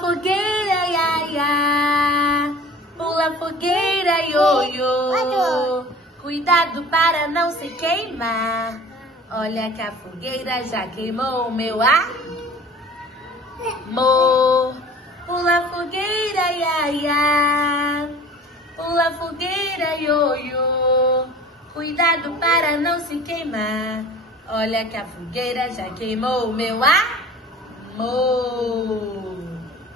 fogueira, ia, ia. Pula fogueira, ioiô. Cuidado para não se queimar. Olha que a fogueira já queimou o meu amor. Pula fogueira, ia, ia. Pula fogueira, ioiô. Cuidado para não se queimar. Olha que a fogueira já queimou o meu amor.